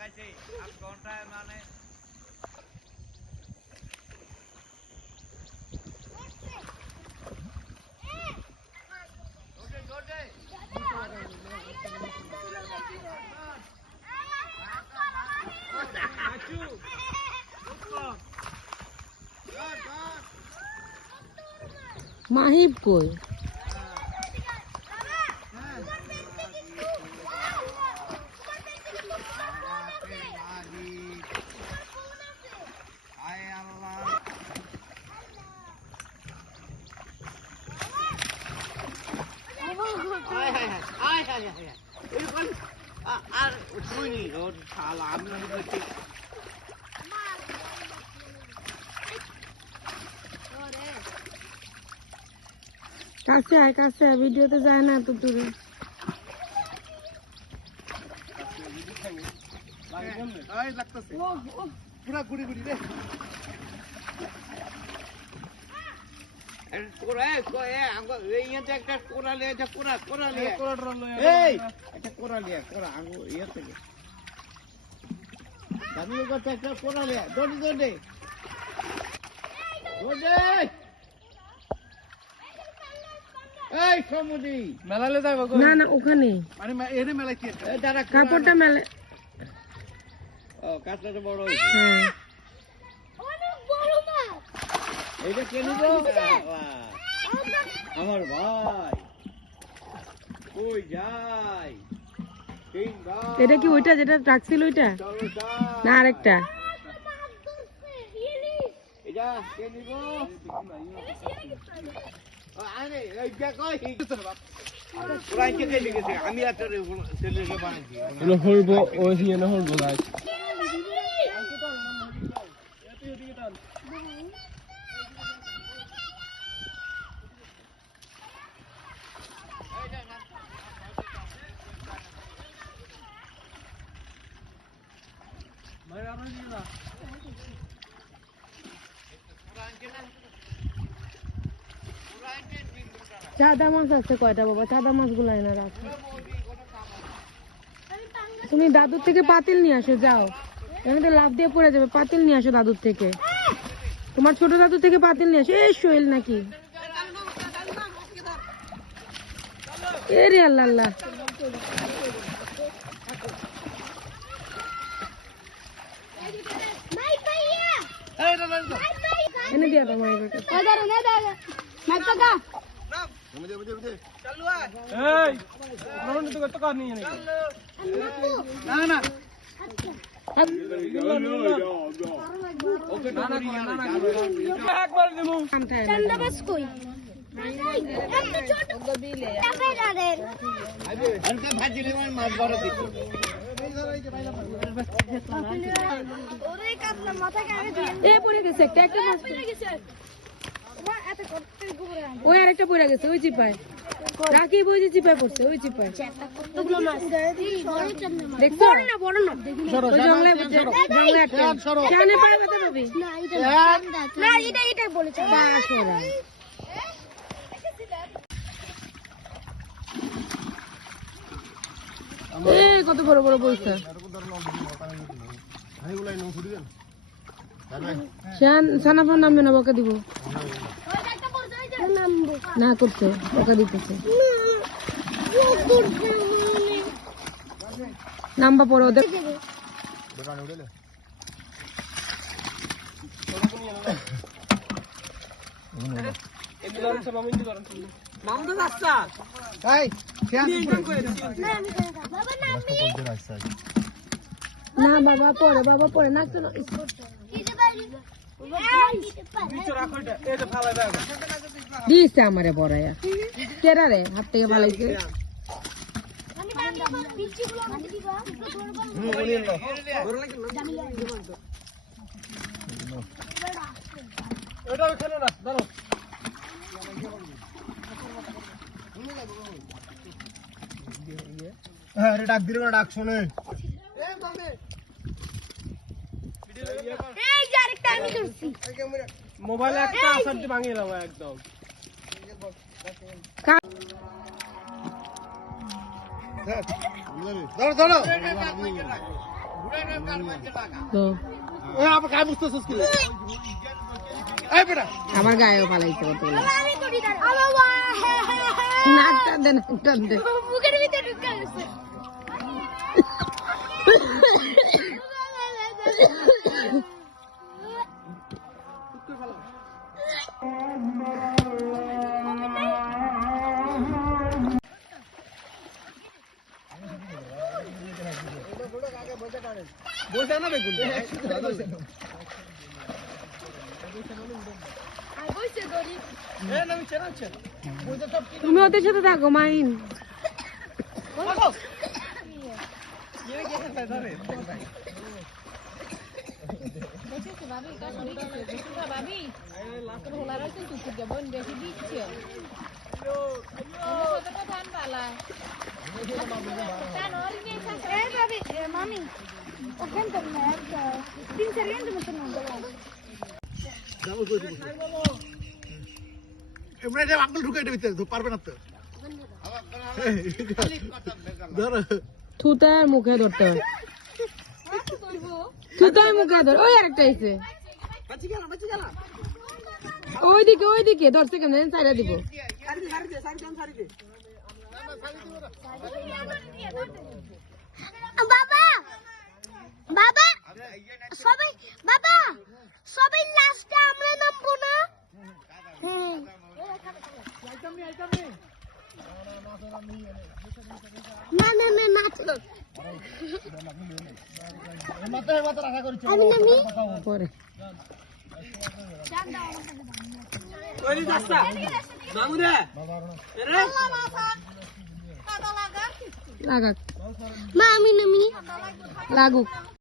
লাগাইছে 8 ঘন্টায় মানে মাহিব কই আর শুনি ওর শালা আমি কাছে ভিডিওতে যায় না তো দূরে পুরা গুড়ি গুড়ি রে একটা কোরা লিয়ে যা কোরা লিয়ে এই একটা কোরা লিয়ে কোরা আঙ্গু ইয়ে থেকে দামি করতে একটা কোরা লিয়ে দৌড়ি দৌড়ি এই সমুদি মেলালে যাবো না না ওখানে মানে এরে মেলা কি দাঁড়া কাপড়টা মেলে ও কাঁচটা বড় হয়েছে হ্যাঁ অনেক বড় মাছ এইটা কে নিব আমার ভাই কই যাই তিন ভাই এটা কি ওইটা যেটা রাখছিল ওইটা চলো যাই না আরেকটা মাছ ধরছে ইলিশ এটা কে নিব আরে এই যে কই পুরাই কে লিখেছে আমি আর তোর ছেলেকে বানাইছি হলো হলবো ওই হিয়ানো হলবো গাইস চাঁদা মাছ আছে কয়টা বাবা চাঁদা মাছ গুলো এনে রাখো তুমি দাদুর থেকে পাতিল নিয়ে আসো যাও এখানে তো লাভ দিয়ে পড়ে যাবে পাতিল নিয়ে আসো দাদুর থেকে তোমার ছোট দাদুর থেকে পাতিল নিয়ে আসো এই সোহেল নাকি এ রে আল্লাহ আল্লাহ নাই পাইয়া এনে দিয়া দাও মায়ের কাছে ওদারে না দাদা মাছ কাকা এই রোন তো কত কার নিয়ে নাকি না না একবার দেবো চন্দা বাস কই এত ছোট বিলে আবেদারের আনকে ভাজিলে মাছ বড় দিছি ওরে কাটলা মাথা কানে দিয়ে এ পড়ে গেছে একটা মাছ পড়ে গেছে ওমা এত করতে গোবরে ওই আরেকটা পড়ে গেছে ওই চিপায় রাখি বই যে চিপায় পড়ছে ওই চিপায় কতগুলো মাছ বড় চন্দা মাছ দেখছো বড় না ওই জঙ্গলে আটকে জানে পারবে তো ভাবি না এটা বলেছে বাস ওরা এ কত বড় বড় বইছা সানা ফোন নামবে না বকা দিব না করছে বকা দিতেছে নাম্বা পরে ওদের নাম তো রাস্তা এই বাবা নামবি না বাবা পরে না তো দিতে পারি নিচে রাখো এটা এই যে ফালাই দাও দিছে আমারে বড় কেরা রে হাত থেকে ফালাইছে আমি টাকা পিচ্চিগুলো আমাকে দিবা এটাও খেলো না ধরো হ্যাঁ রে ডাক দিল না ডাক শুনে এই যে আরেকটা আমি ধরছি মোবাইল একটা আসার দিয়ে ভাঙিয়ে দাও একদম ধরো ধরো তো এ আবার গায়ে বুঝতেছিস কি এই বেটা আবার গায়েও পালাইছে কতগুলো আমি তো দিদার বাবা নাক টান দে নাক টান দে মুখের ভিতরে ঢুকে গেছে বলতে না বেগুন তুমি ওদের সাথে থাকো মাইন মামি ওখান তো না 3-4 ঘন্টা মতো না এমনি যে আঙ্গুল ঢুকে এটা ভিতরে পারবে না তো ধর থুতার মুখে ধরতে হয় থুতার মুখে ধর ওই আরেকটা আইছে ওইদিকে ধরছে কেন সাইডে দিব বাবা বাবা সবাই লাস্টে আমরা নামবো না না আমি নামি পরে লাগাক মা আমি নামি লাগুক